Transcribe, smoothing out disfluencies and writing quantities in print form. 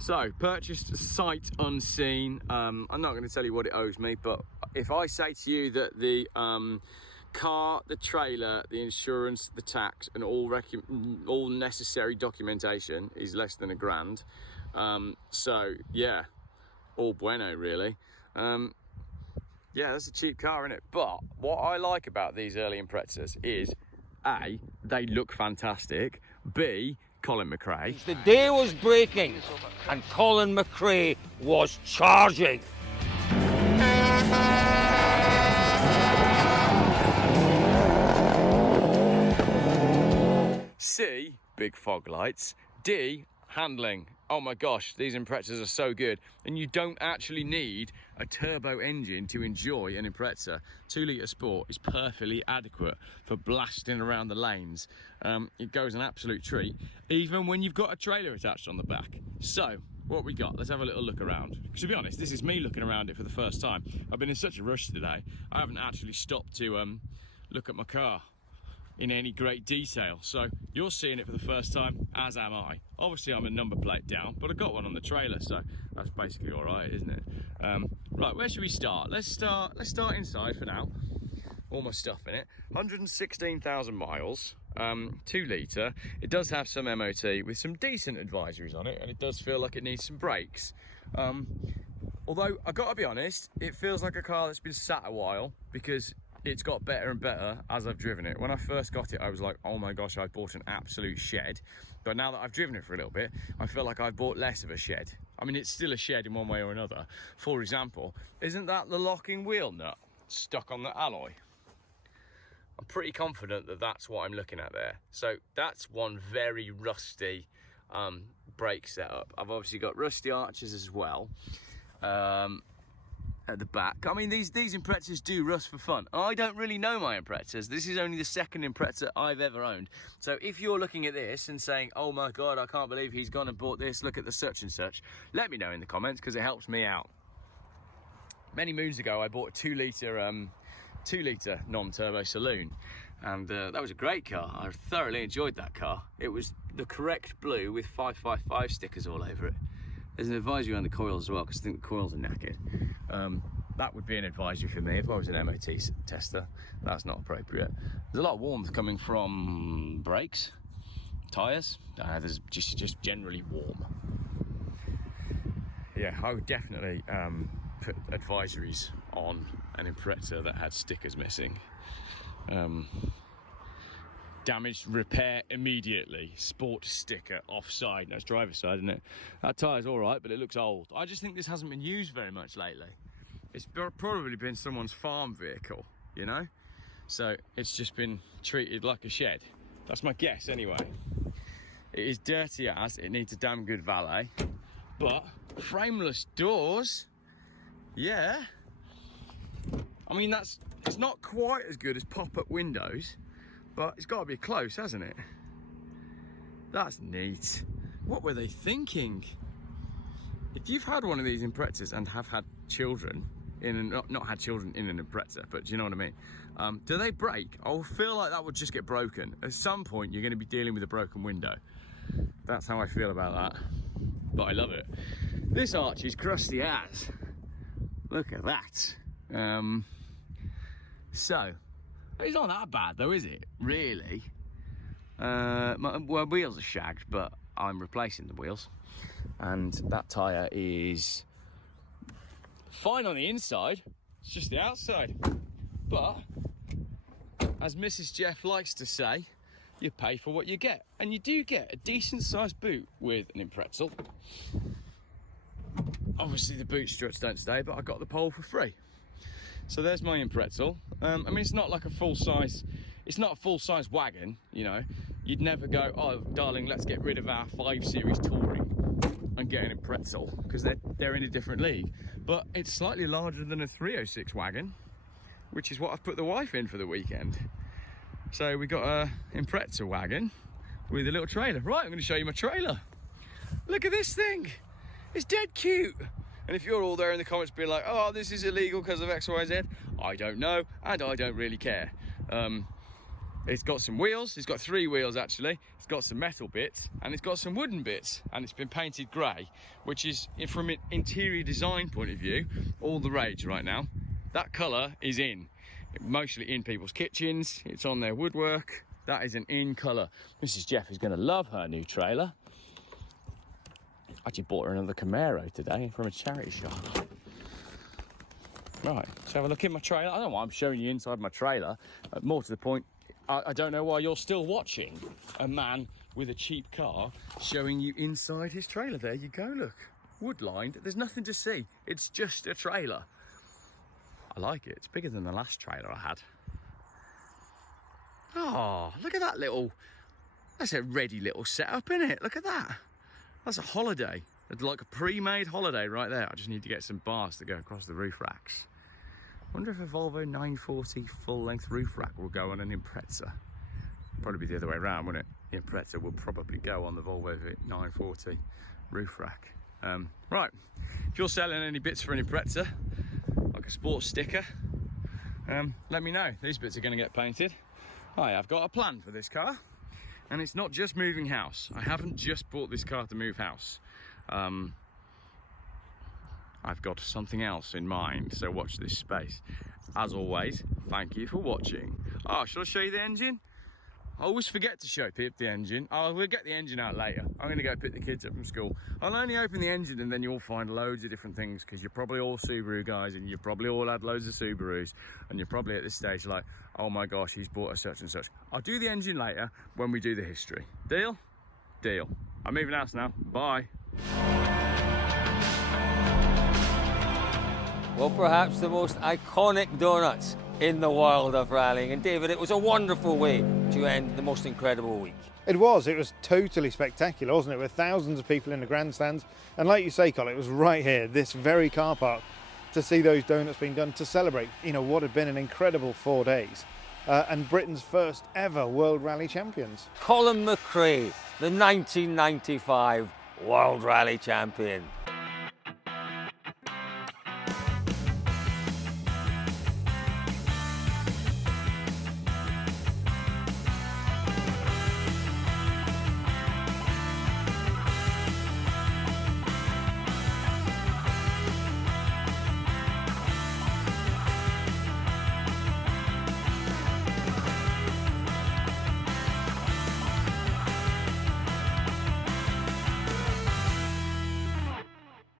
So, purchased sight unseen. I'm not going to tell you what it owes me, but if I say to you that the car, the trailer, the insurance, the tax, and all necessary documentation is less than £1,000. So, yeah, all bueno, really. Yeah, that's a cheap car, isn't it? But what I like about these early Imprezas is, A, they look fantastic. B, Colin McRae. The day was breaking and Colin McRae was charging. C, big fog lights. D, handling. Oh my gosh, these Imprezas are so good. And you don't actually need a turbo engine to enjoy an Impreza. 2 litre Sport is perfectly adequate for blasting around the lanes. It goes an absolute treat, even when you've got a trailer attached on the back. So, what we got? Let's have a little look around. To be honest, this is me looking around it for the first time. I've been in such a rush today, I haven't actually stopped to look at my car in any great detail. So you're seeing it for the first time, as am I. Obviously I'm a number plate down, but I got one on the trailer, so that's basically all right, isn't it? Right, where should we start? Let's start inside for now. All my stuff in it. 116,000 miles, 2 litre. It does have some MOT with some decent advisories on it, and it does feel like it needs some brakes. Although I gotta be honest, it feels like a car that's been sat a while, because it's got better and better as I've driven it. When I first got it, I was like, oh my gosh, I bought an absolute shed. But now that I've driven it for a little bit, I feel like I've bought less of a shed. I mean, it's still a shed in one way or another. For example, isn't that the locking wheel nut stuck on the alloy? I'm pretty confident that that's what I'm looking at there. So that's one very rusty brake setup. I've obviously got rusty arches as well. At the back. I mean, these Imprezas do rust for fun. I don't really know my Imprezas. This is only the second Impreza I've ever owned. So if you're looking at this and saying, oh my God, I can't believe he's gone and bought this, look at the such and such, let me know in the comments, because it helps me out. Many moons ago, I bought a 2 litre non-turbo saloon, and that was a great car. I thoroughly enjoyed that car. It was the correct blue with 555 stickers all over it. There's an advisory on the coils as well, because I think the coils are knackered. That would be an advisory for me if I was an MOT tester. That's not appropriate. There's a lot of warmth coming from brakes, tyres. There's just generally warm. Yeah, I would definitely put advisories on an Impreza that had stickers missing. Damaged, repair immediately. Sport sticker offside. That's driver's side, isn't it? That tyre's all right, but it looks old. I just think this hasn't been used very much lately. It's probably been someone's farm vehicle, you know? So it's just been treated like a shed. That's my guess anyway. It is dirty as, it needs a damn good valet. But frameless doors, yeah. I mean, it's not quite as good as pop-up windows, but it's got to be close, hasn't it? That's neat. What were they thinking? If you've had one of these Imprezas and have had children, not had children in an Impreza, but do you know what I mean? Do they break? I feel like that would just get broken. At some point, you're going to be dealing with a broken window. That's how I feel about that. But I love it. This arch is crusty as. Look at that. So, it's not that bad though, is it? Really? My wheels are shagged, but I'm replacing the wheels. And that tyre is fine on the inside. It's just the outside. But, as Mrs. Geoff likes to say, you pay for what you get. And you do get a decent sized boot with an Impreza. Obviously the boot struts don't stay, but I got the pole for free. So there's my Impreza. I mean, it's not like a full-size, it's not a full-size wagon, you know. You'd never go, oh, darling, let's get rid of our 5 Series Touring and get an Impreza, because they're in a different league. But it's slightly larger than a 306 wagon, which is what I've put the wife in for the weekend. So we got a Impreza wagon with a little trailer. Right, I'm going to show you my trailer. Look at this thing. It's dead cute. And if you're all there in the comments being like, oh, this is illegal because of X, Y, Z, I don't know, and I don't really care. It's got some wheels, it's got 3 wheels actually, it's got some metal bits, and it's got some wooden bits, and it's been painted grey, which is, from an interior design point of view, all the rage right now. That colour is in, mostly in people's kitchens, it's on their woodwork. That is an in colour. Mrs. Geoff is going to love her new trailer. I actually bought her another Camaro today from a charity shop. Right, let's have a look in my trailer. I don't know why I'm showing you inside my trailer. More to the point, I don't know why you're still watching a man with a cheap car showing you inside his trailer. There you go, look. Wood lined. There's nothing to see. It's just a trailer. I like it. It's bigger than the last trailer I had. Oh, look at that little... That's a ready little setup, isn't it? Look at that. That's a holiday. It's like a pre-made holiday right there. I just need to get some bars to go across the roof racks. Wonder if a Volvo 940 full-length roof rack will go on an Impreza. Probably be the other way around, wouldn't it? The Impreza will probably go on the Volvo 940 roof rack. Right, if you're selling any bits for an Impreza, like a sports sticker, let me know. These bits are going to get painted. I've got a plan for this car, and it's not just moving house. I haven't just bought this car to move house. I've got something else in mind, so watch this space. As always, thank you for watching. Oh, shall I show you the engine? I always forget to show people the engine. We'll get the engine out later. I'm going to go pick the kids up from school. I'll only open the engine and then you'll find loads of different things, because you're probably all Subaru guys and you've probably all had loads of Subarus, and you're probably at this stage like, oh my gosh, he's bought a such and such. I'll do the engine later when we do the history. Deal? Deal. I'm moving house now. Bye. Well, perhaps the most iconic donuts in the world of rallying. And David, it was a wonderful way to end the most incredible week. It was totally spectacular, wasn't it? With thousands of people in the grandstands. And like you say, Colin, it was right here, this very car park, to see those donuts being done, to celebrate, what had been an incredible 4 days. And Britain's first ever World Rally Champions. Colin McRae, the 1995 World Rally Champion.